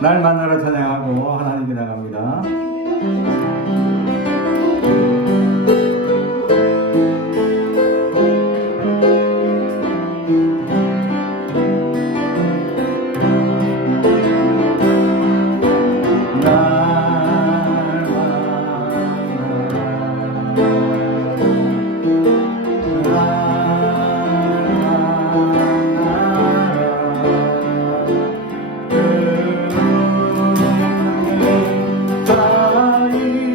날 만나러 찬양하고 하나님께 나갑니다. 날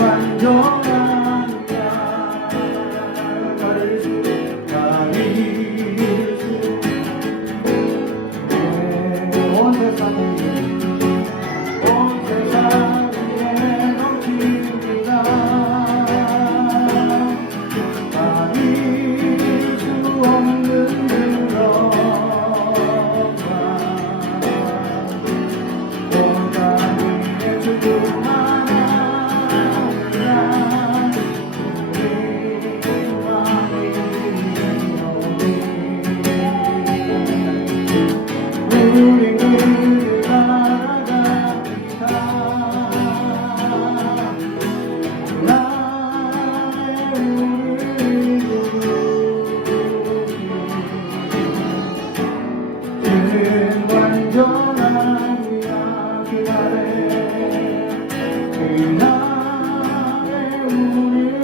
완전한 나를 온 세상 위에 넘칩니다. 가릴 수 없는 우리 그를 따라갑니다. 나의 그는 완전한 그날의 우리를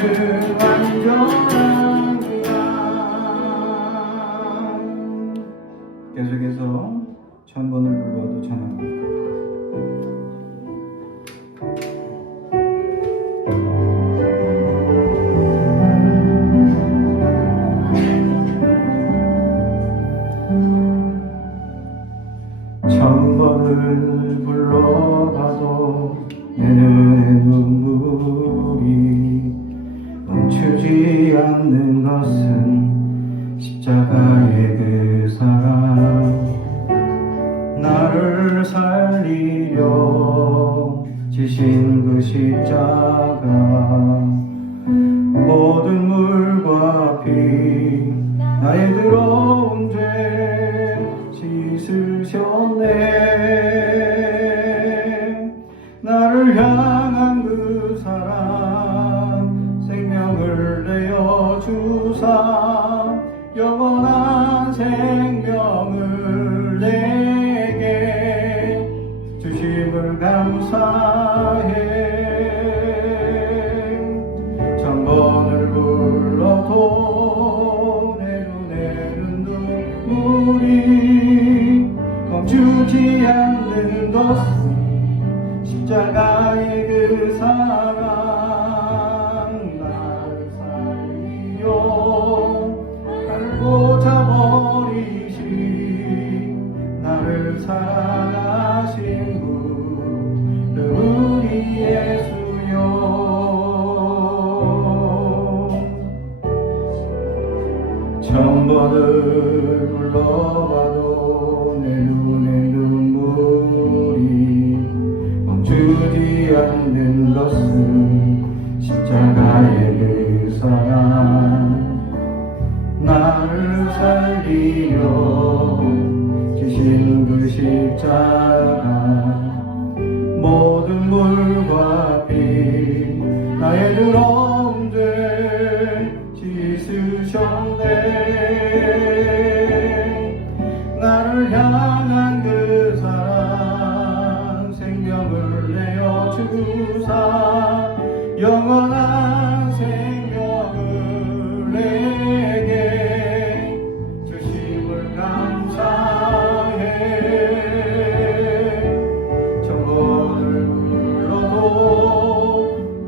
그는 완전한 계속해서 천번을 불러도 찬양합니다. 천번을 불러봐도 내 눈의 눈물이 멈추지 않는 것은 십자가의 그 사랑. 나를 살리려 지신 그 십자가. 모든 물과 피 나의 더러운 죄 씻으셨네. 나를 향한 그 사랑 생명을 내어 주사 영원한 생명을 내게 주심을 감사해. 천번을 불러도 내 눈에는 눈물이 멈추지 않는 것은 십자가의 그 사랑. 나를 살리려 나를 꽂아버리신 나를 사랑하신 분 그 우리 예수여. 천번을 불러봐도 내 눈에 눈물이 멈추지 않는 것은 십자가의 그 사랑. 나를 살리려 주신 그 십자가. 모든 물과 피 나의 더러운 죄 씻으셨네. 나를 향한 그 사랑 생명을 내어 주사 영원한 생명을 내게 주심을 감사해. 천번을 불러도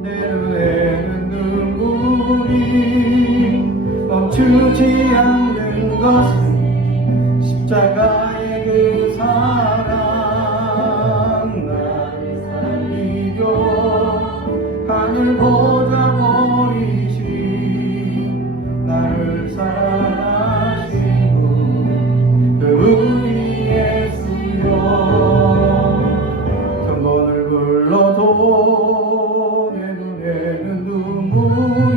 내 눈에는 눈물이 멈추지 않는 것은 십자가의 그 사랑. 나를 살리려 하늘 보좌 버리신 나를 사랑하신 분 그 우리 예수여. 천번을 불러도 내 눈에는 눈물이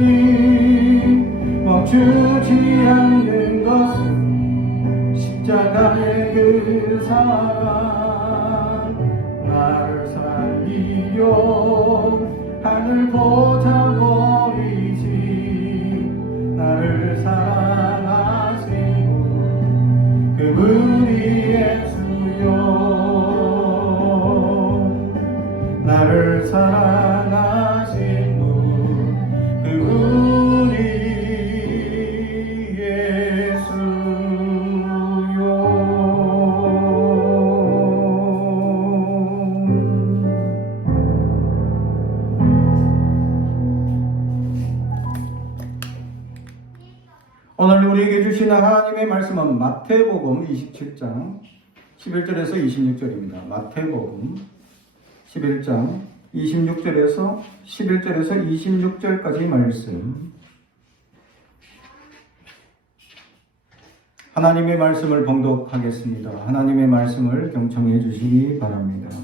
멈추지 않는 것은 십자가의 그 사랑. 나를 살리려 하늘 보좌 버리신 나를 사랑하신 분 그 우리 예수여. 나를 사랑하신 분 그 우리 예수여. 주시는 하나님의 말씀은 마태복음 27장 11절에서 26절입니다. 마태복음 11장 26절에서 11절에서 26절까지 말씀. 하나님의 말씀을 봉독하겠습니다. 하나님의 말씀을 경청해 주시기 바랍니다.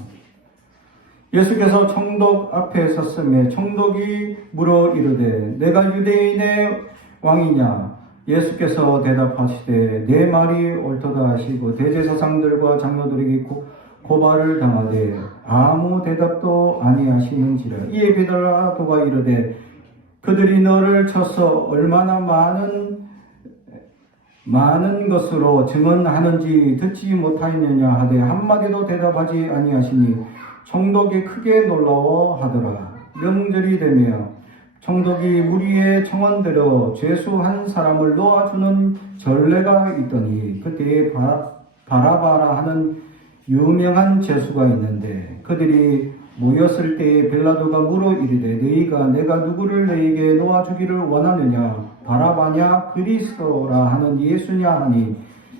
예수께서 총독 앞에 섰음에 총독이 물어 이르되 내가 유대인의 왕이냐? 예수께서 대답하시되 내 말이 옳도다 하시고 대제사장들과 장로들에게 고발을 당하되 아무 대답도 아니하시는지라. 이에 베드로가 이르되 그들이 너를 쳐서 얼마나 많은 것으로 증언하는지 듣지 못하였느냐 하되 한마디도 대답하지 아니하시니 총독이 크게 놀라워하더라. 명절이 되며 총독이 무리의 청원대로 죄수 한 사람을 놓아주는 전례가 있더니 그때에 바라바라 하는 유명한 죄수가 있는데 그들이 모였을 때에 빌라도가 물어 이르되 너희가 내가 누구를 너희에게 놓아주기를 원하느냐 바라바냐 그리스도라 하는 예수냐 하니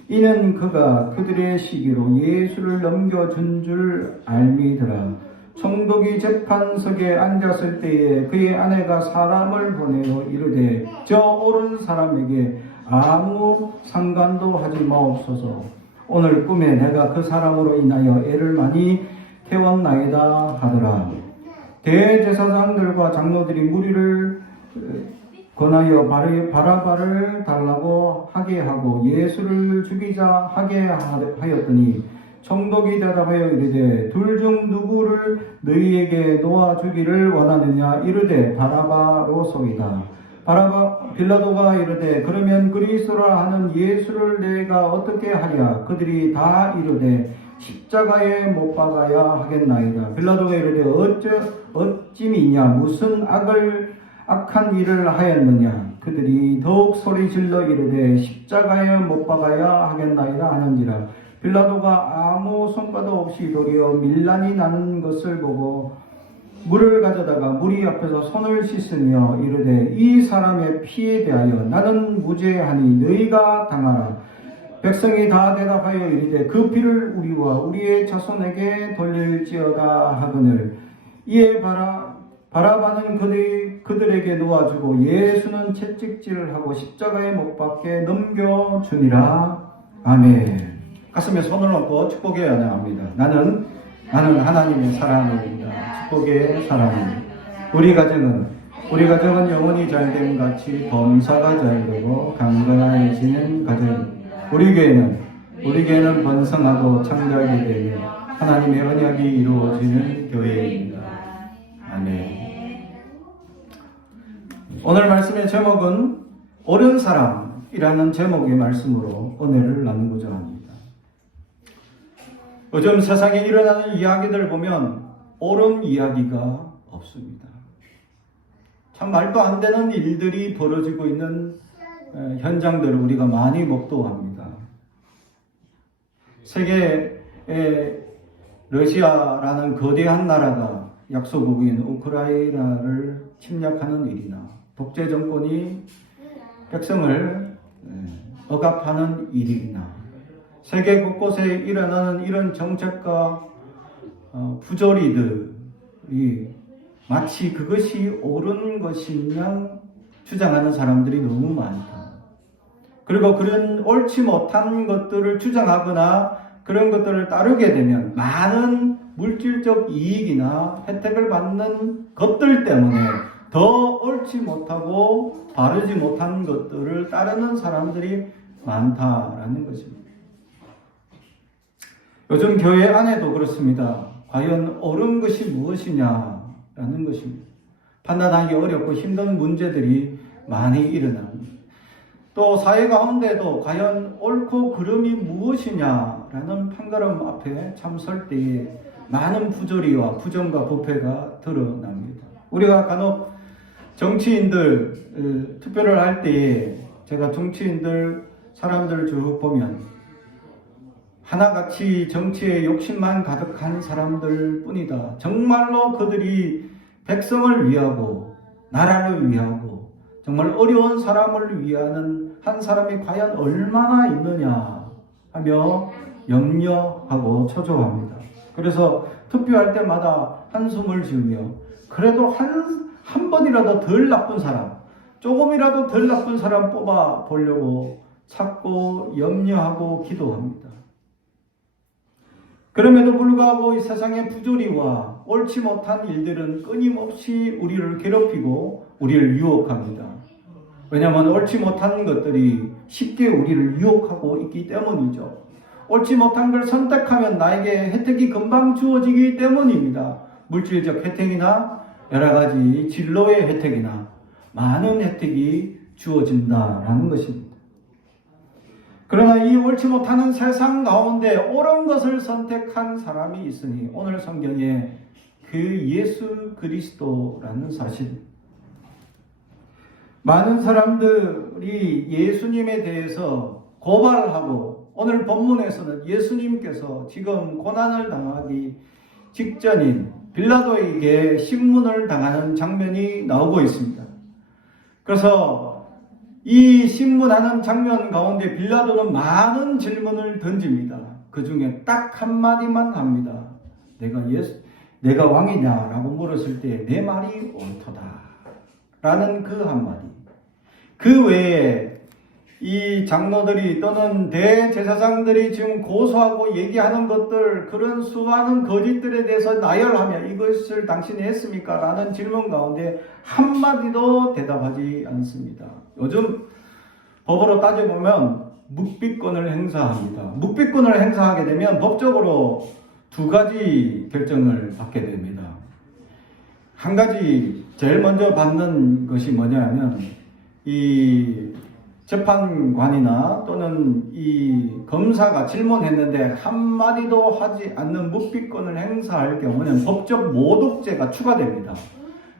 이는 그가 그들의 시기로 예수를 넘겨준 줄 알미더라. 총독이 재판석에 앉았을 때에 그의 아내가 사람을 보내어 이르되 저 옳은 사람에게 아무 상관도 하지 마옵소서. 오늘 꿈에 내가 그 사람으로 인하여 애를 많이 태웠나이다 하더라. 대제사장들과 장로들이 무리를 권하여 바라바를 달라고 하게 하고 예수를 죽이자 하게 하였더니 총독이 대답하여 이르되 둘 중 누구를 너희에게 놓아주기를 원하느냐 이르되 바라바로소이다. 빌라도가 이르되 그러면 그리스도라 하는 예수를 내가 어떻게 하랴? 그들이 다 이르되 십자가에 못 박아야 하겠나이다. 빌라도가 이르되 어찌미냐 무슨 악한 일을 하였느냐? 그들이 더욱 소리질러 이르되 십자가에 못 박아야 하겠나이다 하는지라. 빌라도가 아무 성과도 없이 도리어 밀란이 나는 것을 보고 물을 가져다가 무리 앞에서 손을 씻으며 이르되 이 사람의 피에 대하여 나는 무죄하니 너희가 당하라. 백성이 다 대답하여 이르되 그 피를 우리와 우리의 자손에게 돌릴지어다 하거늘. 이에 바라바는 그들에게 놓아주고 예수는 채찍질을 하고 십자가에 못 박게 넘겨주니라. 아멘. 가슴에 손을 얹고 축복해야 합니다. 나는 하나님의 사랑입니다. 축복의 사랑입니다. 우리 가정은 영혼이 잘됨 같이 범사가 잘되고 강건해지는 가정입니다. 우리 교회는 번성하고 창대하게 되며 하나님의 언약이 이루어지는 교회입니다. 아멘. 오늘 말씀의 제목은 옳은 사람이라는 제목의 말씀으로 은혜를 나누고자 합니다. 요즘 세상에 일어나는 이야기들 보면 옳은 이야기가 없습니다. 참 말도 안 되는 일들이 벌어지고 있는 현장들을 우리가 많이 목도합니다. 세계의 러시아라는 거대한 나라가 약소국인 우크라이나를 침략하는 일이나 독재 정권이 백성을 억압하는 일이나 세계 곳곳에 일어나는 이런 정책과 부조리들이 마치 그것이 옳은 것이냐 주장하는 사람들이 너무 많다. 그리고 그런 옳지 못한 것들을 주장하거나 그런 것들을 따르게 되면 많은 물질적 이익이나 혜택을 받는 것들 때문에 더 옳지 못하고 바르지 못한 것들을 따르는 사람들이 많다라는 것입니다. 요즘 교회 안에도 그렇습니다. 과연 옳은 것이 무엇이냐라는 것입니다. 판단하기 어렵고 힘든 문제들이 많이 일어납니다. 또 사회 가운데도 과연 옳고 그름이 무엇이냐라는 판가름 앞에 참설 때에 많은 부조리와 부정과 부패가 드러납니다. 우리가 간혹 정치인들 투표를 할 때에 제가 정치인들 사람들을 쭉 보면 하나같이 정치에 욕심만 가득한 사람들 뿐이다. 정말로 그들이 백성을 위하고 나라를 위하고 정말 어려운 사람을 위하는 한 사람이 과연 얼마나 있느냐 하며 염려하고 초조합니다. 그래서 투표할 때마다 한숨을 지으며 그래도 한 번이라도 덜 나쁜 사람, 조금이라도 덜 나쁜 사람 뽑아 보려고 찾고 염려하고 기도합니다. 그럼에도 불구하고 이 세상의 부조리와 옳지 못한 일들은 끊임없이 우리를 괴롭히고 우리를 유혹합니다. 왜냐하면 옳지 못한 것들이 쉽게 우리를 유혹하고 있기 때문이죠. 옳지 못한 걸 선택하면 나에게 혜택이 금방 주어지기 때문입니다. 물질적 혜택이나 여러 가지 진로의 혜택이나 많은 혜택이 주어진다라는 것입니다. 그러나 이 옳지 못하는 세상 가운데 옳은 것을 선택한 사람이 있으니 오늘 성경에 그 예수 그리스도라는 사실. 많은 사람들이 예수님에 대해서 고발하고 오늘 본문에서는 예수님께서 지금 고난을 당하기 직전인 빌라도에게 신문을 당하는 장면이 나오고 있습니다. 그래서 이 신문하는 장면 가운데 빌라도는 많은 질문을 던집니다. 그 중에 딱 한마디만 합니다. 내가 왕이냐라고 물었을 때 내 말이 옳도다 라는 그 한마디. 그 외에 이 장로들이 또는 대제사장들이 지금 고소하고 얘기하는 것들, 그런 수많은 거짓들에 대해서 나열하며 이것을 당신이 했습니까? 라는 질문 가운데 한마디도 대답하지 않습니다. 요즘 법으로 따져보면 묵비권을 행사합니다. 묵비권을 행사하게 되면 법적으로 두 가지 결정을 받게 됩니다. 한 가지 제일 먼저 받는 것이 뭐냐면 이 재판관이나 또는 이 검사가 질문했는데 한마디도 하지 않는 묵비권을 행사할 경우는 법적 모독죄가 추가됩니다.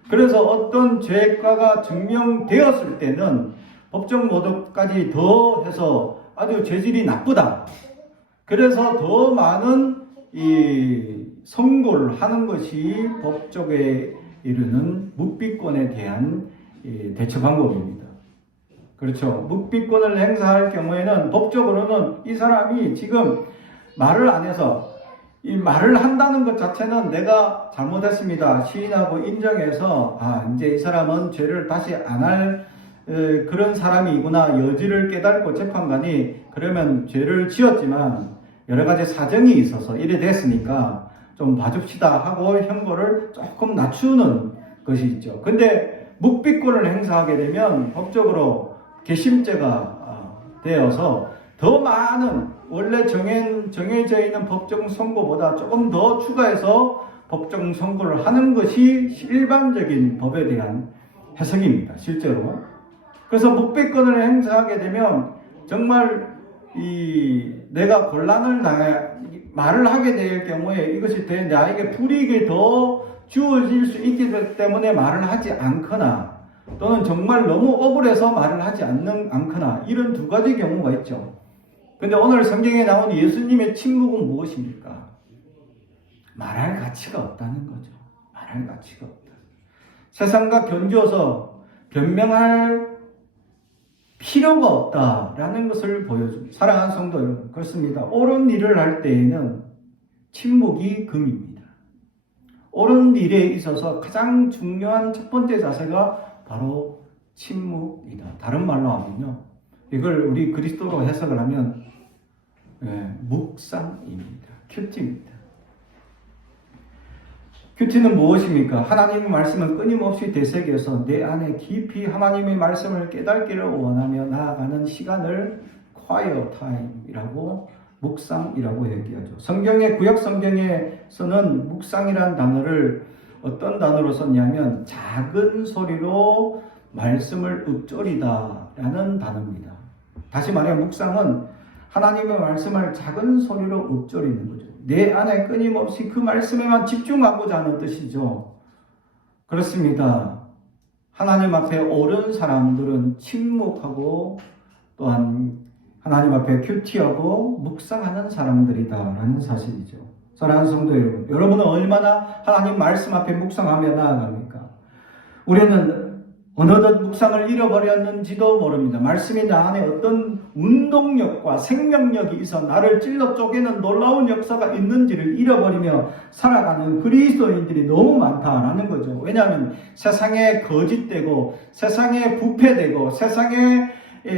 그래서 어떤 죄가가 증명되었을 때는 법적 모독까지 더해서 아주 죄질이 나쁘다. 그래서 더 많은 이 선고를 하는 것이 법적에 이르는 묵비권에 대한 대처 방법입니다. 그렇죠. 묵비권을 행사할 경우에는 법적으로는 이 사람이 지금 말을 안 해서 이 말을 한다는 것 자체는 내가 잘못했습니다 시인하고 인정해서 이제 이 사람은 죄를 다시 안 할 그런 사람이구나 여지를 깨닫고 재판관이 그러면 죄를 지었지만 여러 가지 사정이 있어서 이래 됐으니까 좀 봐줍시다 하고 형벌을 조금 낮추는 것이 있죠. 근데 묵비권을 행사하게 되면 법적으로 개심죄가 되어서 더 많은 원래 정해져 있는 법정 선고보다 조금 더 추가해서 법정 선고를 하는 것이 일반적인 법에 대한 해석입니다. 실제로. 그래서 묵비권을 행사하게 되면 정말 내가 곤란을 말을 하게 될 경우에 이것이 나에게 불이익이 더 주어질 수 있기 때문에 말을 하지 않거나 또는 정말 너무 억울해서 말을 하지 않거나 이런 두 가지 경우가 있죠. 근데 오늘 성경에 나온 예수님의 침묵은 무엇입니까? 말할 가치가 없다는 거죠. 말할 가치가 없다. 세상과 견주어서 변명할 필요가 없다라는 것을 보여줍니다. 사랑하는 성도 여러분, 그렇습니다. 옳은 일을 할 때에는 침묵이 금입니다. 옳은 일에 있어서 가장 중요한 첫 번째 자세가 바로 침묵이다. 다른 말로 하면요, 이걸 우리 그리스도로 해석을 하면 묵상입니다. 큐티입니다. 큐티는 무엇입니까? 하나님의 말씀을 끊임없이 되새겨서 내 안에 깊이 하나님의 말씀을 깨닫기를 원하며 나아가는 시간을 quiet time이라고 묵상이라고 얘기하죠. 구약 성경에서는 묵상이라는 단어를 어떤 단어로 썼냐면 작은 소리로 말씀을 읊조리다 라는 단어입니다. 다시 말해 묵상은 하나님의 말씀을 작은 소리로 읊조리는 거죠. 내 안에 끊임없이 그 말씀에만 집중하고자 하는 뜻이죠. 그렇습니다. 하나님 앞에 옳은 사람들은 침묵하고 또한 하나님 앞에 큐티하고 묵상하는 사람들이다라는 사실이죠. 사랑하는 성도 여러분, 여러분은 얼마나 하나님 말씀 앞에 묵상하며 나아갑니까? 우리는 어느덧 묵상을 잃어버렸는지도 모릅니다. 말씀이 나 안에 어떤 운동력과 생명력이 있어 나를 찔러 쪼개는 놀라운 역사가 있는지를 잃어버리며 살아가는 그리스도인들이 너무 많다라는 거죠. 왜냐하면 세상에 거짓되고 세상에 부패되고 세상에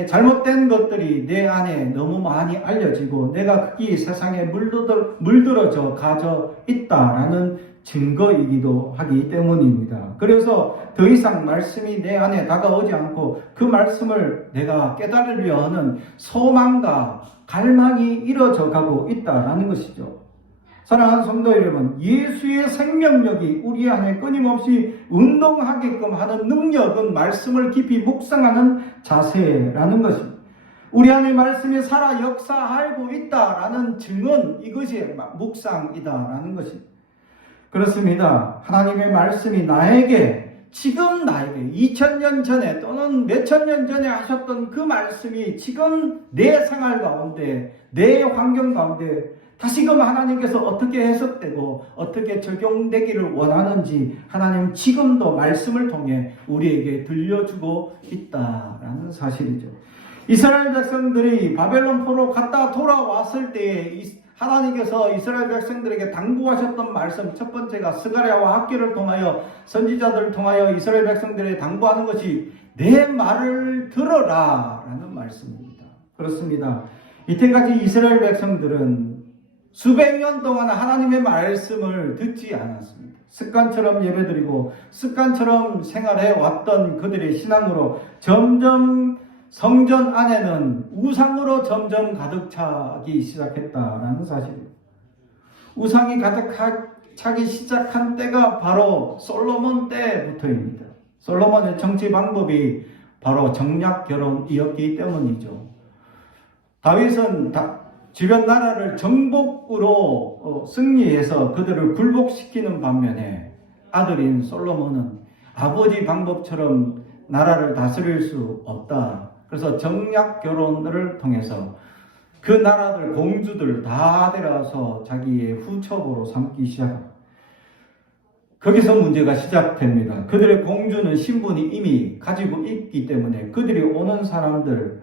잘못된 것들이 내 안에 너무 많이 알려지고 내가 거기 세상에 물들어져 가져 있다라는 증거이기도 하기 때문입니다. 그래서 더 이상 말씀이 내 안에 다가오지 않고 그 말씀을 내가 깨달으려 하는 소망과 갈망이 이뤄져 가고 있다라는 것이죠. 사랑하는 성도 여러분, 예수의 생명력이 우리 안에 끊임없이 운동하게끔 하는 능력은 말씀을 깊이 묵상하는 자세라는 것입니다. 우리 안에 말씀이 살아 역사하고 있다라는 증언, 이것이 묵상이다라는 것입니다. 그렇습니다. 하나님의 말씀이 지금 나에게 2000년 전에 또는 몇천 년 전에 하셨던 그 말씀이 지금 내 생활 가운데, 내 환경 가운데 다시금 하나님께서 어떻게 해석되고 어떻게 적용되기를 원하는지 하나님 지금도 말씀을 통해 우리에게 들려주고 있다라는 사실이죠. 이스라엘 백성들이 바벨론 포로 갔다 돌아왔을 때에 하나님께서 이스라엘 백성들에게 당부하셨던 말씀, 첫 번째가 스가랴와 학기를 통하여 선지자들을 통하여 이스라엘 백성들에게 당부하는 것이 내 말을 들어라 라는 말씀입니다. 그렇습니다. 이때까지 이스라엘 백성들은 수백 년 동안 하나님의 말씀을 듣지 않았습니다. 습관처럼 예배드리고 습관처럼 생활해 왔던 그들의 신앙으로 점점 성전 안에는 우상으로 점점 가득 차기 시작했다라는 사실입니다. 우상이 가득 차기 시작한 때가 바로 솔로몬 때부터입니다. 솔로몬의 정치 방법이 바로 정략 결혼이었기 때문이죠. 다윗은 주변 나라를 정복으로 승리해서 그들을 굴복시키는 반면에 아들인 솔로몬은 아버지 방법처럼 나라를 다스릴 수 없다. 그래서 정략 결혼을 통해서 그 나라들 공주들 다 데려와서 자기의 후첩으로 삼기 시작합니다. 거기서 문제가 시작됩니다. 그들의 공주는 신분이 이미 가지고 있기 때문에 그들이 오는 사람들,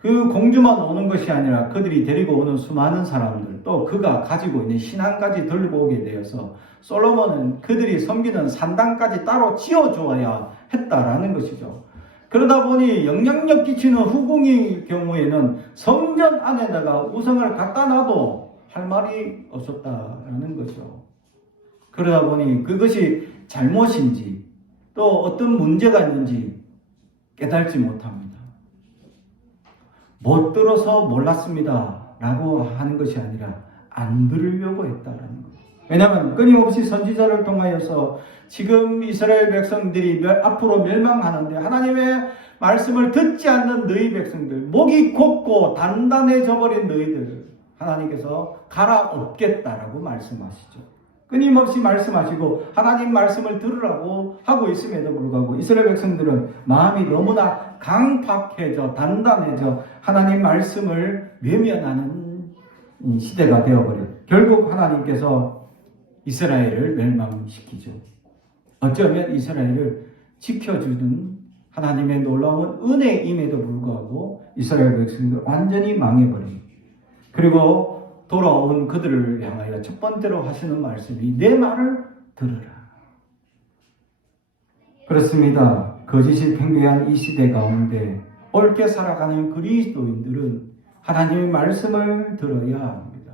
그 공주만 오는 것이 아니라 그들이 데리고 오는 수많은 사람들, 또 그가 가지고 있는 신앙까지 들고 오게 되어서 솔로몬은 그들이 섬기는 산당까지 따로 지어주어야 했다라는 것이죠. 그러다 보니 영향력 끼치는 후궁의 경우에는 성전 안에다가 우상을 갖다 놔도 할 말이 없었다라는 거죠. 그러다 보니 그것이 잘못인지 또 어떤 문제가 있는지 깨달지 못합니다. 못 들어서 몰랐습니다 라고 하는 것이 아니라 안 들으려고 했다라는 거예요. 왜냐하면 끊임없이 선지자를 통하여서 지금 이스라엘 백성들이 앞으로 멸망하는데 하나님의 말씀을 듣지 않는 너희 백성들, 목이 곧고 단단해져 버린 너희들 하나님께서 갈아엎겠다라고 말씀하시죠. 끊임없이 말씀하시고 하나님 말씀을 들으라고 하고 있음에도 불구하고 이스라엘 백성들은 마음이 너무나 강팍해져 단단해져 하나님 말씀을 외면하는 시대가 되어버려요. 결국 하나님께서 이스라엘을 멸망시키죠. 어쩌면 이스라엘을 지켜주는 하나님의 놀라운 은혜임에도 불구하고 이스라엘 백성들 완전히 망해버려요. 그리고 돌아온 그들을 향하여 첫 번째로 하시는 말씀이 내 말을 들으라. 그렇습니다. 거짓이 팽배한 이 시대 가운데 옳게 살아가는 그리스도인들은 하나님의 말씀을 들어야 합니다.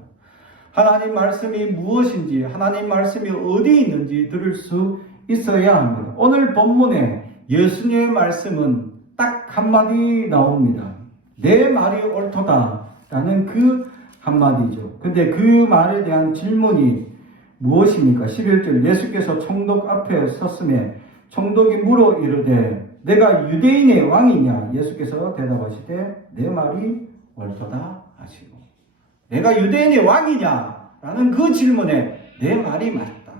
하나님 말씀이 무엇인지, 하나님 말씀이 어디 있는지 들을 수 있어야 합니다. 오늘 본문에 예수님의 말씀은 딱 한마디 나옵니다. 내 말이 옳도다 라는 그 한마디죠. 근데 그 말에 대한 질문이 무엇입니까? 11절 예수께서 총독 앞에 섰음에 총독이 물어 이르되 내가 유대인의 왕이냐? 예수께서 대답하시되 내 말이 옳도다 하시고 내가 유대인의 왕이냐? 라는 그 질문에 내 말이 맞다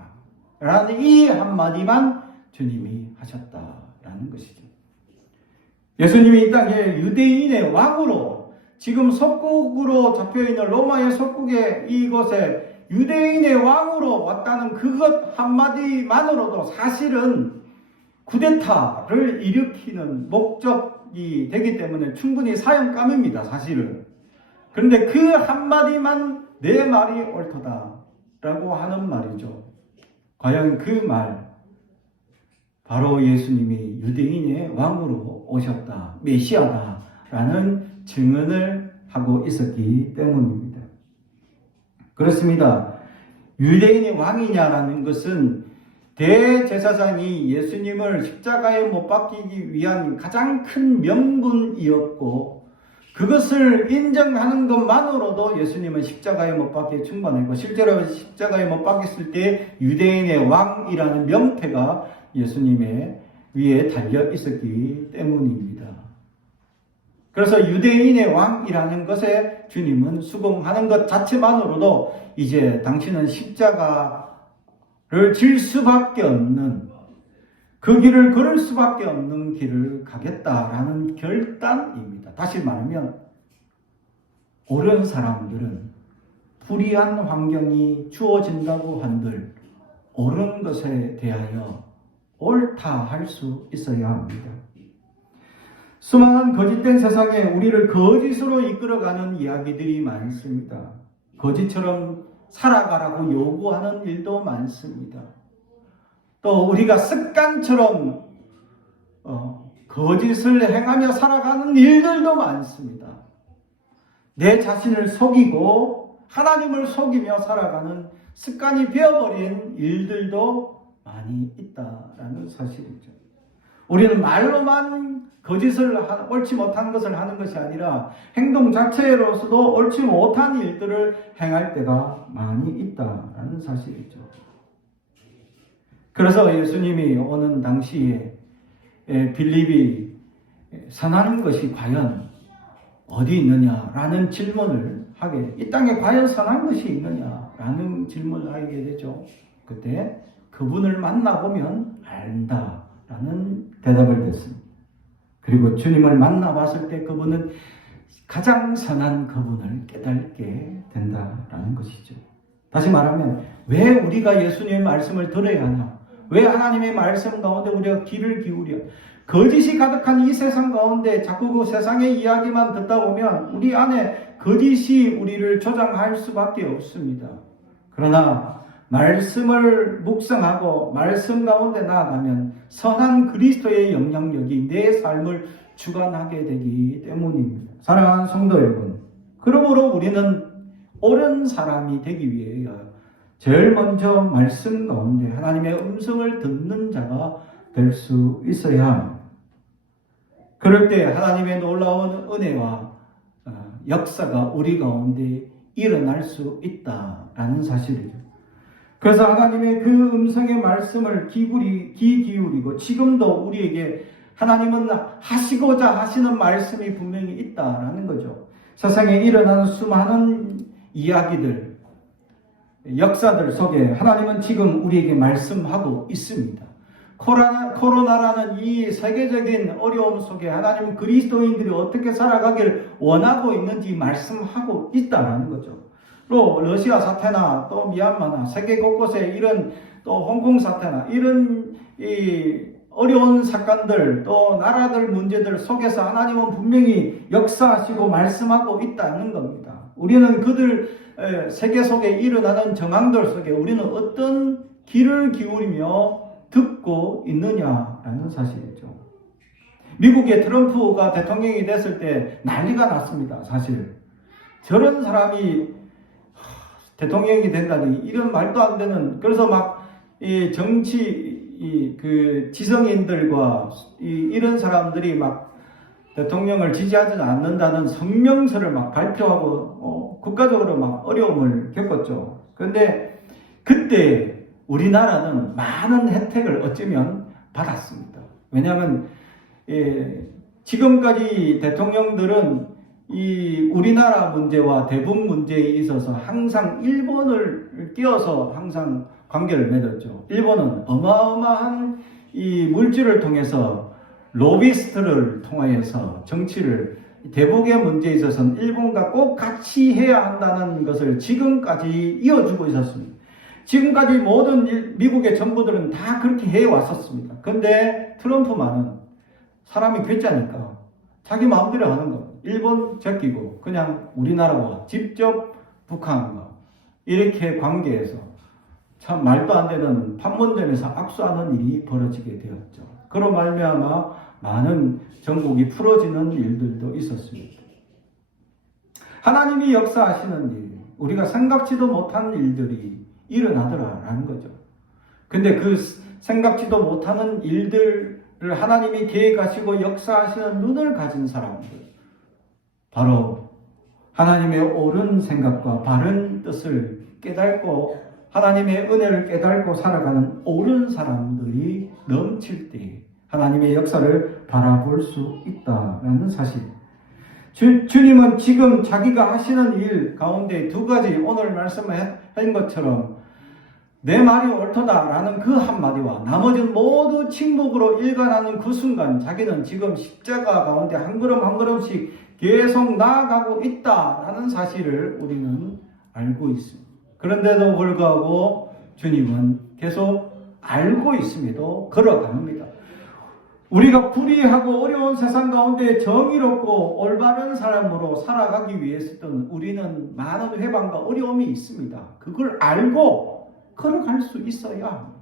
라는 이 한마디만 주님이 하셨다라는 것이죠. 예수님이 이 땅에 유대인의 왕으로 지금 속국으로 잡혀있는 로마의 속국의 이곳에 유대인의 왕으로 왔다는 그것 한마디만으로도 사실은 쿠데타를 일으키는 목적이 되기 때문에 충분히 사형감입니다, 사실은. 그런데 그 한마디만 내 말이 옳도다라고 하는 말이죠. 과연 그 말, 바로 예수님이 유대인의 왕으로 오셨다, 메시아다라는 증언을 하고 있었기 때문입니다. 그렇습니다. 유대인의 왕이냐라는 것은 대제사장이 예수님을 십자가에 못 박히기 위한 가장 큰 명분이었고, 그것을 인정하는 것만으로도 예수님은 십자가에 못 박기에 충분했고, 실제로 십자가에 못 박혔을 때 유대인의 왕이라는 명패가 예수님의 위에 달려 있었기 때문입니다. 그래서 유대인의 왕이라는 것에 주님은 수긍하는 것 자체만으로도 이제 당신은 십자가를 질 수밖에 없는, 그 길을 걸을 수밖에 없는 길을 가겠다라는 결단입니다. 다시 말하면 옳은 사람들은 불의한 환경이 주어진다고 한들 옳은 것에 대하여 옳다 할 수 있어야 합니다. 수많은 거짓된 세상에 우리를 거짓으로 이끌어가는 이야기들이 많습니다. 거짓처럼 살아가라고 요구하는 일도 많습니다. 또 우리가 습관처럼 거짓을 행하며 살아가는 일들도 많습니다. 내 자신을 속이고 하나님을 속이며 살아가는 습관이 되어버린 일들도 많이 있다라는 사실이죠. 우리는 말로만 거짓을 옳지 못한 것을 하는 것이 아니라 행동 자체로서도 옳지 못한 일들을 행할 때가 많이 있다라는 사실이죠. 그래서 예수님이 오는 당시에 빌립이 선한 것이 과연 어디 있느냐라는 질문을 하게, 이 땅에 과연 선한 것이 있느냐라는 질문을 하게 되죠. 그때 그분을 만나보면 안다라는 대답을 했습니다. 그리고 주님을 만나봤을 때 그분은 가장 선한 그분을 깨닫게 된다라는 것이죠. 다시 말하면 왜 우리가 예수님의 말씀을 들어야 하냐? 왜 하나님의 말씀 가운데 우리가 귀를 기울여? 거짓이 가득한 이 세상 가운데 자꾸 그 세상의 이야기만 듣다 보면 우리 안에 거짓이 우리를 조장할 수밖에 없습니다. 그러나 말씀을 묵상하고 말씀 가운데 나아가면 선한 그리스도의 영향력이 내 삶을 주관하게 되기 때문입니다. 사랑하는 성도 여러분, 그러므로 우리는 옳은 사람이 되기 위하여 제일 먼저 말씀 가운데 하나님의 음성을 듣는 자가 될 수 있어야 합니다. 그럴 때 하나님의 놀라운 은혜와 역사가 우리 가운데 일어날 수 있다라는 사실이죠. 그래서 하나님의 그 음성의 말씀을 귀 기울이고 지금도 우리에게 하나님은 하시고자 하시는 말씀이 분명히 있다라는 거죠. 세상에 일어나는 수많은 이야기들, 역사들 속에 하나님은 지금 우리에게 말씀하고 있습니다. 코로나라는 이 세계적인 어려움 속에 하나님은 그리스도인들이 어떻게 살아가길 원하고 있는지 말씀하고 있다는 거죠. 또 러시아 사태나 또 미얀마나 세계 곳곳에 이런 또 홍콩 사태나 이런 이 어려운 사건들 또 나라들 문제들 속에서 하나님은 분명히 역사하시고 말씀하고 있다는 겁니다. 우리는 그들 세계 속에 일어나는 정황들 속에 우리는 어떤 귀를 기울이며 듣고 있느냐라는 사실이죠. 미국의 트럼프가 대통령이 됐을 때 난리가 났습니다. 사실 저런 사람이 대통령이 된다니 이런 말도 안 되는, 그래서 막 이 정치 그 지성인들과 이런 사람들이 막 대통령을 지지하지 않는다는 성명서를 막 발표하고 국가적으로 막 어려움을 겪었죠. 그런데 그때 우리나라는 많은 혜택을 어쩌면 받았습니다. 왜냐하면 지금까지 대통령들은 이 우리나라 문제와 대북 문제에 있어서 항상 일본을 끼워서 항상 관계를 맺었죠. 일본은 어마어마한 이 물질을 통해서 로비스트를 통하여서 정치를, 대북의 문제에 있어서는 일본과 꼭 같이 해야 한다는 것을 지금까지 이어주고 있었습니다. 지금까지 모든 미국의 정부들은 다 그렇게 해왔었습니다. 근데 트럼프만은 사람이 괴짜니까 자기 마음대로 하는 거. 일본 제끼고 그냥 우리나라와 직접 북한과 이렇게 관계에서 참 말도 안 되는 판문점에서 악수하는 일이 벌어지게 되었죠. 그로 말미암아 많은 전국이 풀어지는 일들도 있었습니다. 하나님이 역사하시는 일, 우리가 생각지도 못한 일들이 일어나더라라는 거죠. 근데 그 생각지도 못하는 일들을 하나님이 계획하시고 역사하시는 눈을 가진 사람들, 바로 하나님의 옳은 생각과 바른 뜻을 깨닫고 하나님의 은혜를 깨닫고 살아가는 옳은 사람들이 넘칠 때 하나님의 역사를 바라볼 수 있다라는 사실. 주님은 지금 자기가 하시는 일 가운데 두 가지, 오늘 말씀한 것처럼 내 말이 옳다라는 그 한마디와 나머지는 모두 침묵으로 일관하는 그 순간 자기는 지금 십자가 가운데 한 걸음 한 걸음씩 계속 나아가고 있다라는 사실을 우리는 알고 있습니다. 그런데도 불구하고 주님은 계속 알고 있음에도 걸어갑니다. 우리가 불의하고 어려운 세상 가운데 정의롭고 올바른 사람으로 살아가기 위해서는 우리는 많은 회방과 어려움이 있습니다. 그걸 알고 걸어갈 수 있어야 합니다.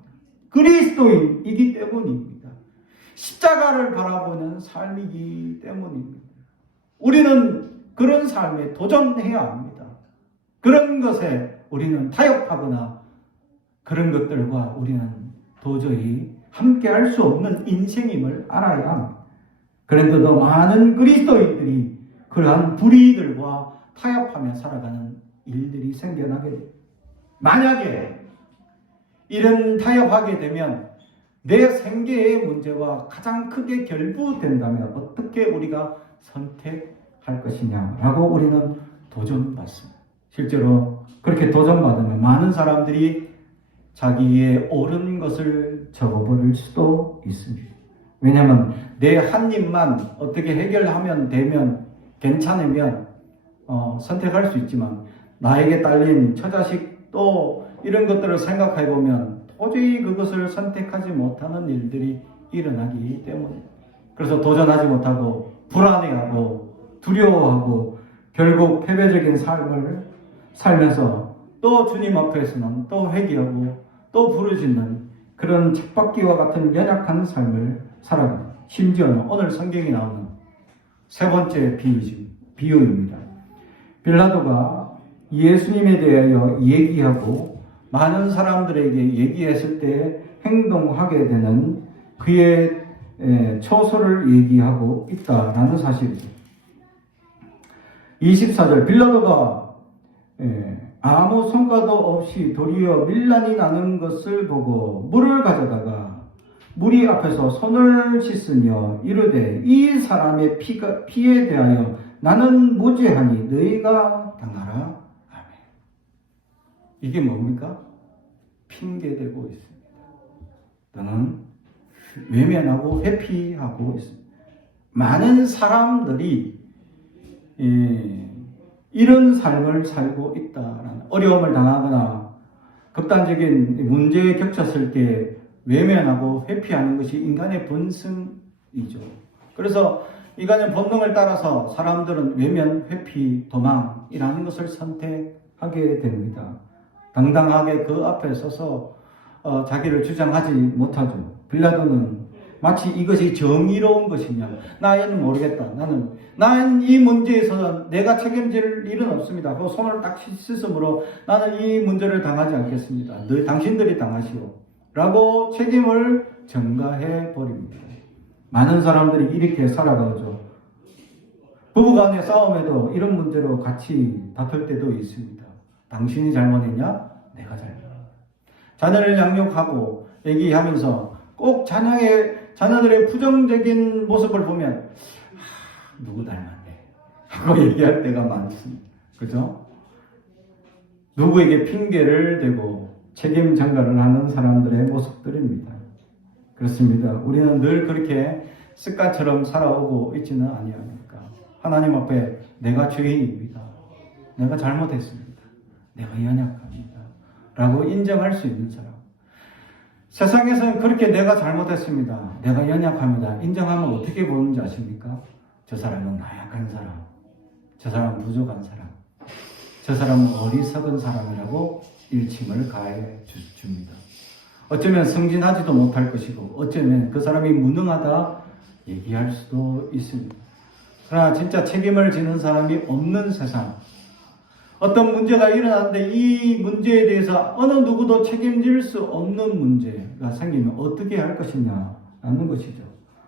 그리스도인이기 때문입니다. 십자가를 바라보는 삶이기 때문입니다. 우리는 그런 삶에 도전해야 합니다. 그런 것에 우리는 타협하거나 그런 것들과 우리는 도저히 함께 할 수 없는 인생임을 알아야 합니다. 그런데도 많은 그리스도인들이 그러한 불의들과 타협하며 살아가는 일들이 생겨나게 됩니다. 만약에 이런 타협하게 되면 내 생계의 문제와 가장 크게 결부된다면 어떻게 우리가 선택할 것이냐라고 우리는 도전받습니다. 실제로 그렇게 도전받으면 많은 사람들이 자기의 옳은 것을 적어버릴 수도 있습니다. 왜냐하면 내 한 입만 어떻게 해결하면 되면 괜찮으면 선택할 수 있지만 나에게 딸린 처자식 또 이런 것들을 생각해 보면 도저히 그것을 선택하지 못하는 일들이 일어나기 때문에 그래서 도전하지 못하고 불안해하고 두려워하고 결국 패배적인 삶을 살면서 또 주님 앞에서는 또 회개하고 또 부르짖는 그런 쳇바퀴와 같은 연약한 삶을 살아갑니다. 심지어는 오늘 성경에 나오는 세 번째 비유입니다. 빌라도가 예수님에 대하여 얘기하고 많은 사람들에게 얘기했을 때 행동하게 되는 그의 처소를 얘기하고 있다라는 사실이죠. 24절 빌라도가 아무 성과도 없이 도리어 밀란이 나는 것을 보고 물을 가져다가 무리 앞에서 손을 씻으며 이르되 이 사람의 피에 대하여 나는 무죄하니 너희가 당하라. 아멘. 이게 뭡니까? 핑계대고 있습니다. 또는 외면하고 회피하고 있습니다. 많은 사람들이 이런 삶을 살고 있다라는, 어려움을 당하거나 극단적인 문제에 겹쳤을 때 외면하고 회피하는 것이 인간의 본성이죠. 그래서 인간의 본능을 따라서 사람들은 외면, 회피, 도망이라는 것을 선택하게 됩니다. 당당하게 그 앞에 서서 자기를 주장하지 못하죠. 빌라도는 마치 이것이 정의로운 것이냐, 나는 모르겠다. 나는 이 문제에서 내가 책임질 일은 없습니다. 그 손을 딱 씻음으로 나는 이 문제를 당하지 않겠습니다. 당신들이 당하시오. 라고 책임을 전가해 버립니다. 많은 사람들이 이렇게 살아가죠. 부부간의 싸움에도 이런 문제로 같이 다툴 때도 있습니다. 당신이 잘못했냐? 내가 잘못했냐? 자녀를 양육하고 얘기하면서 꼭 자녀들의 부정적인 모습을 보면 누구 닮았네 하고 얘기할 때가 많습니다. 그죠? 누구에게 핑계를 대고 책임 전가를 하는 사람들의 모습들입니다. 그렇습니다. 우리는 늘 그렇게 습관처럼 살아오고 있지는 아니합니까? 하나님 앞에 내가 죄인입니다. 내가 잘못했습니다. 내가 연약합니다. 라고 인정할 수 있는 사람. 세상에서는 그렇게 내가 잘못했습니다, 내가 연약합니다 인정하면 어떻게 보는지 아십니까? 저 사람은 나약한 사람, 저 사람은 부족한 사람, 저 사람은 어리석은 사람이라고 일침을 가해 줍니다. 어쩌면 승진하지도 못할 것이고 어쩌면 그 사람이 무능하다 얘기할 수도 있습니다. 그러나 진짜 책임을 지는 사람이 없는 세상, 어떤 문제가 일어났는데 이 문제에 대해서 어느 누구도 책임질 수 없는 문제가 생기면 어떻게 할 것이냐라는 것이죠.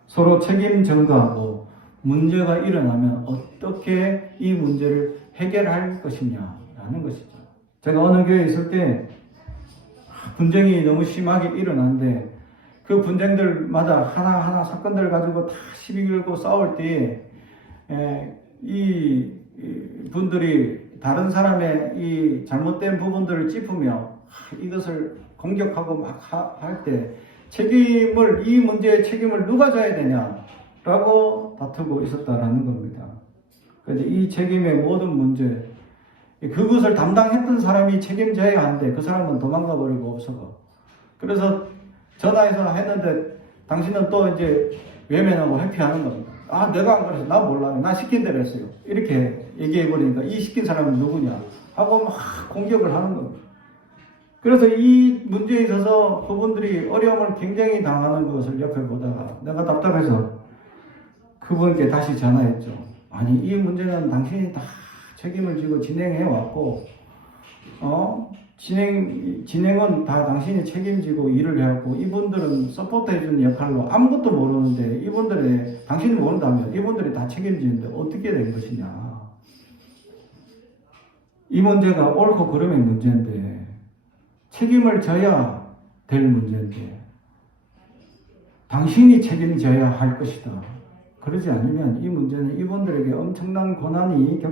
서로 책임 전가하고 문제가 일어나면 어떻게 이 문제를 해결할 것이냐라는 것이죠. 제가 어느 교회에 있을 때 분쟁이 너무 심하게 일어났는데 그 분쟁들마다 하나하나 사건들 가지고 다 시비 걸고 싸울 때에 이 분들이 다른 사람의 이 잘못된 부분들을 짚으며 이것을 공격하고 막 할 때 책임을, 이 문제의 책임을 누가 져야 되냐라고 다투고 있었다라는 겁니다. 그래서 이 책임의 모든 문제, 그것을 담당했던 사람이 책임져야 하는데 그 사람은 도망가 버리고 없어가. 그래서 전화해서 했는데 당신은 또 이제 외면하고 회피하는 겁니다. 아, 내가 안 그래서 나 몰라요. 나 시킨 대로 했어요. 이렇게 얘기해 버리니까 이 시킨 사람은 누구냐 하고 막 공격을 하는 겁니다. 그래서 이 문제에 있어서 그분들이 어려움을 굉장히 당하는 것을 옆에 보다가 내가 답답해서 그분께 다시 전화했죠. 아니, 이 문제는 당신이 다 책임을 지고 진행해 왔고, 진행은 다 당신이 책임지고 일을 해왔고, 이분들은 서포트 해주는 역할로 아무것도 모르는데, 이분들이, 당신이 모른다면 이분들이 다 책임지는데 어떻게 된 것이냐. 이 문제가 옳고 그름의 문제인데, 책임을 져야 될 문제인데, 당신이 책임져야 할 것이다. 그러지 않으면 이 문제는 이분들에게 엄청난 고난이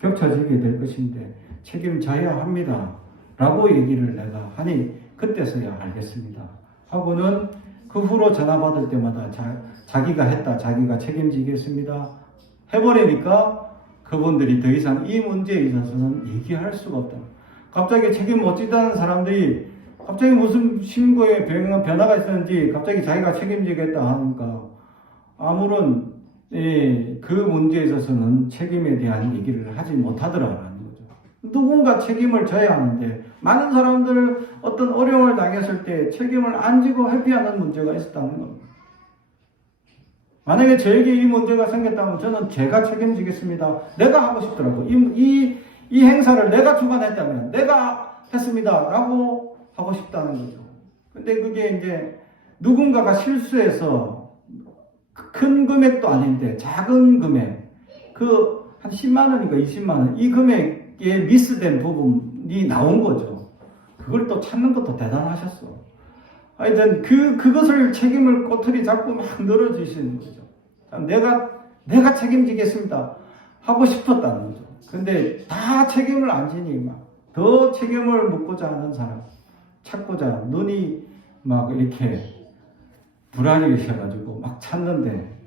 겹쳐지게 될 것인데 책임져야 합니다 라고 얘기를 내가 하니 그때서야 알겠습니다 하고는 그 후로 전화 받을 때마다 자기가 했다, 자기가 책임지겠습니다 해버리니까 그분들이 더 이상 이 문제에 있어서는 얘기할 수가 없다. 갑자기 책임 못 지다는 사람들이 갑자기 무슨 신고에 변화가 있었는지 갑자기 자기가 책임지겠다 하니까 아무런 그 문제에 있어서는 책임에 대한 얘기를 하지 못하더라라는 거죠. 누군가 책임을 져야 하는데 많은 사람들 어떤 어려움을 당했을 때 책임을 안 지고 회피하는 문제가 있었다는 겁니다. 만약에 저에게 이 문제가 생겼다면 저는 제가 책임지겠습니다. 내가 하고 싶더라고. 이 행사를 내가 주관했다면 내가 했습니다 라고 하고 싶다는 거죠. 근데 그게 이제 누군가가 실수해서 큰 금액도 아닌데 작은 금액, 그 한 10만 원인가 20만 원, 이 금액에 미스된 부분이 나온 거죠. 그걸 또 찾는 것도 대단하셨어. 하여튼 그것을 책임을 꼬투리 잡고 막 늘어지시는 거죠. 내가 책임지겠습니다 하고 싶었다는 거죠. 근데 다 책임을 안 지니 막 더 책임을 묻고자 하는 사람, 찾고자 눈이 막 이렇게 불안해지셔가지고 막 찾는데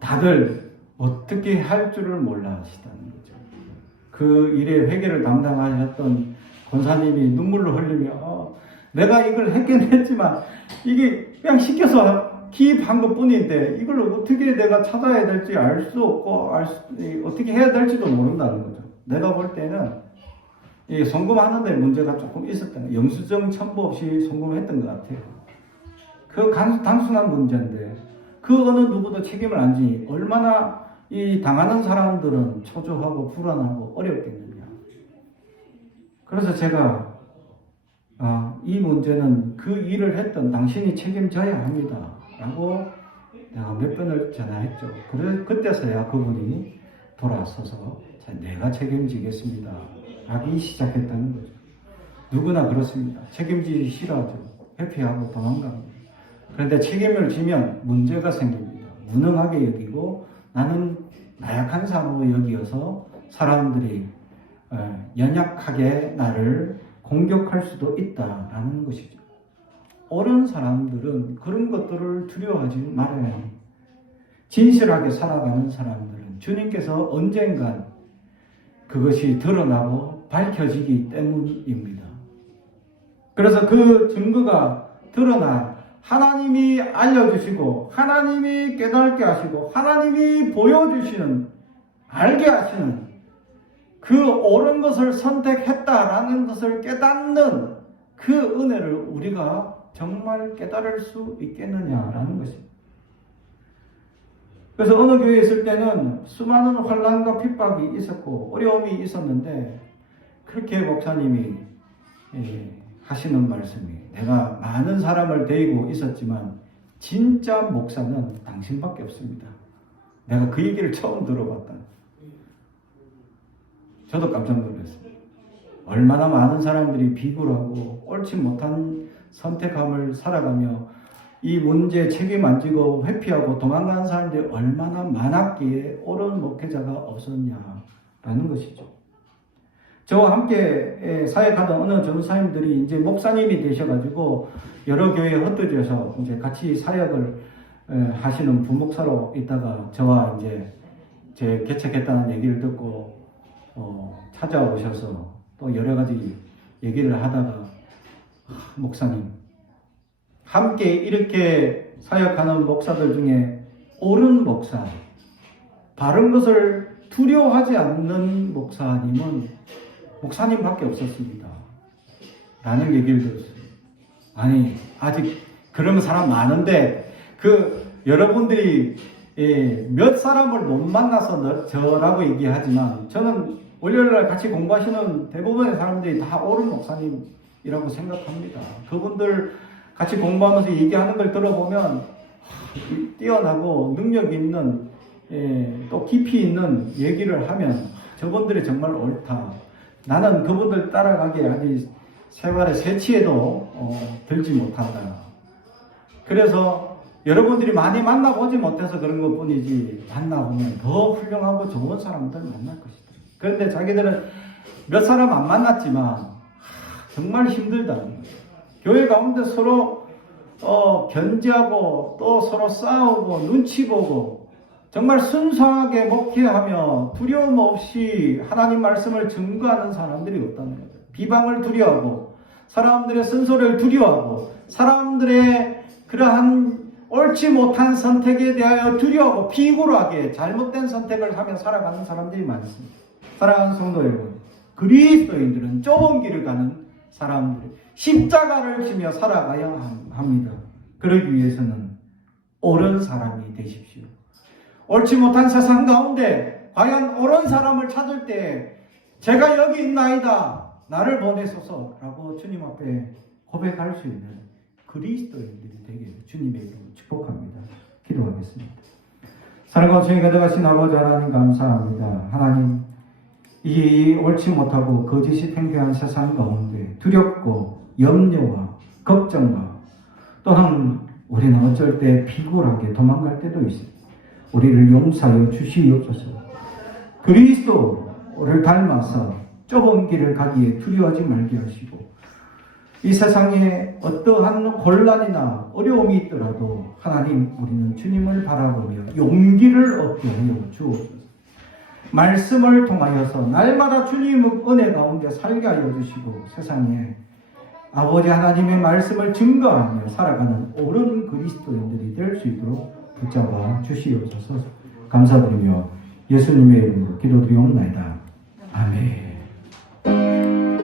다들 어떻게 할 줄을 몰라 하시다는 거죠. 그 일의 회계를 담당하셨던 권사님이 눈물로 흘리며 내가 이걸 했긴 했지만 이게 그냥 시켜서 기입한 것 뿐인데 이걸 어떻게 내가 찾아야 될지 알 수 없고 어떻게 해야 될지도 모른다는 거죠. 내가 볼 때는 이 송금하는데 문제가 조금 있었던 거예요. 영수증 첨부 없이 송금했던 것 같아요. 그 단순한 문제인데 그 어느 누구도 책임을 안 지니 얼마나 이 당하는 사람들은 초조하고 불안하고 어렵겠느냐. 그래서 제가 이 문제는 그 일을 했던 당신이 책임져야 합니다 라고 내가 몇 번을 전화했죠. 그때서야 그분이 돌아서서 내가 책임지겠습니다 하기 시작했다는 거죠. 누구나 그렇습니다. 책임지기 싫어하죠. 회피하고 도망갑니다. 그런데 책임을 지면 문제가 생깁니다. 무능하게 여기고 나는 나약한 사람으로 여기어서 사람들이 연약하게 나를 공격할 수도 있다라는 것이죠. 옳은 사람들은 그런 것들을 두려워하지 말아야 합니다. 진실하게 살아가는 사람들은 주님께서 언젠간 그것이 드러나고 밝혀지기 때문입니다. 그래서 그 증거가 드러나 하나님이 알려주시고 하나님이 깨닫게 하시고 하나님이 보여주시는 알게 하시는 그 옳은 것을 선택했다라는 것을 깨닫는 그 은혜를 우리가 정말 깨달을 수 있겠느냐라는 것입니다. 그래서 어느 교회에 있을 때는 수많은 환난과 핍박이 있었고 어려움이 있었는데 그렇게 목사님이 하시는 말씀이 내가 많은 사람을 데리고 있었지만 진짜 목사는 당신밖에 없습니다. 내가 그 얘기를 처음 들어봤다. 저도 깜짝 놀랐어요. 얼마나 많은 사람들이 비굴하고 옳지 못한 선택함을 살아가며 이 문제에 책임 안 지고 회피하고 도망가는 사람들이 얼마나 많았기에 옳은 목회자가 없었냐라는 것이죠. 저와 함께 사역하던 어느 전사님들이 이제 목사님이 되셔가지고 여러 교회에 흩어져서 이제 같이 사역을 하시는 부목사로 있다가 저와 이제 제 개척했다는 얘기를 듣고 찾아오셔서 또 여러 가지 얘기를 하다가 목사님 함께 이렇게 사역하는 목사들 중에 옳은 목사, 바른 것을 두려워하지 않는 목사님은 목사님밖에 없었습니다. 라는 얘기를 들었어요. 아니 아직 그런 사람 많은데 여러분들이 몇 사람을 못 만나서 저라고 얘기하지만 저는 월요일날 같이 공부하시는 대부분의 사람들이 다 옳은 목사님이라고 생각합니다. 그분들 같이 공부하면서 얘기하는 걸 들어보면 뛰어나고 능력 있는 또 깊이 있는 얘기를 하면 저분들이 정말 옳다. 나는 그분들 따라가기에 아직 세월의 새치에도 들지 못한다. 그래서 여러분들이 많이 만나보지 못해서 그런 것 뿐이지 만나보면 더 훌륭하고 좋은 사람들 만날 것이다. 그런데 자기들은 몇 사람 안 만났지만 정말 힘들다. 교회 가운데 서로 견제하고 또 서로 싸우고 눈치 보고 정말 순수하게 목회하며 두려움 없이 하나님 말씀을 증거하는 사람들이 없다는 거죠. 비방을 두려워하고 사람들의 쓴소리를 두려워하고 사람들의 그러한 옳지 못한 선택에 대하여 두려워하고 비굴하게 잘못된 선택을 하며 살아가는 사람들이 많습니다. 사랑하는 성도 여러분, 그리스도인들은 좁은 길을 가는 사람들, 십자가를 지며 살아가야 합니다. 그러기 위해서는 옳은 사람이 되십시오. 옳지 못한 세상 가운데 과연 옳은 사람을 찾을 때 제가 여기 있나이다, 나를 보내소서라고 주님 앞에 고백할 수 있는 그리스도인들이 되게 주님의 이름으로 축복합니다. 기도하겠습니다. 사랑과 정이 가득하신 아버지 하나님 감사합니다. 하나님, 이 옳지 못하고 거짓이 팽배한 세상 가운데 두렵고 염려와 걱정과 또한 우리는 어쩔 때 비굴하게 도망갈 때도 있습니다. 우리를 용서하여 주시옵소서. 그리스도를 닮아서 좁은 길을 가기에 두려워하지 말게 하시고 이 세상에 어떠한 곤란이나 어려움이 있더라도 하나님, 우리는 주님을 바라보며 용기를 얻게 하여 주옵소서. 말씀을 통하여서 날마다 주님의 은혜 가운데 살게 하여 주시고 세상에 아버지 하나님의 말씀을 증거하며 살아가는 옳은 그리스도인들이 될 수 있도록 붙잡아 주시옵소서. 감사드리며 예수님의 이름으로 기도드리옵나이다. 아멘.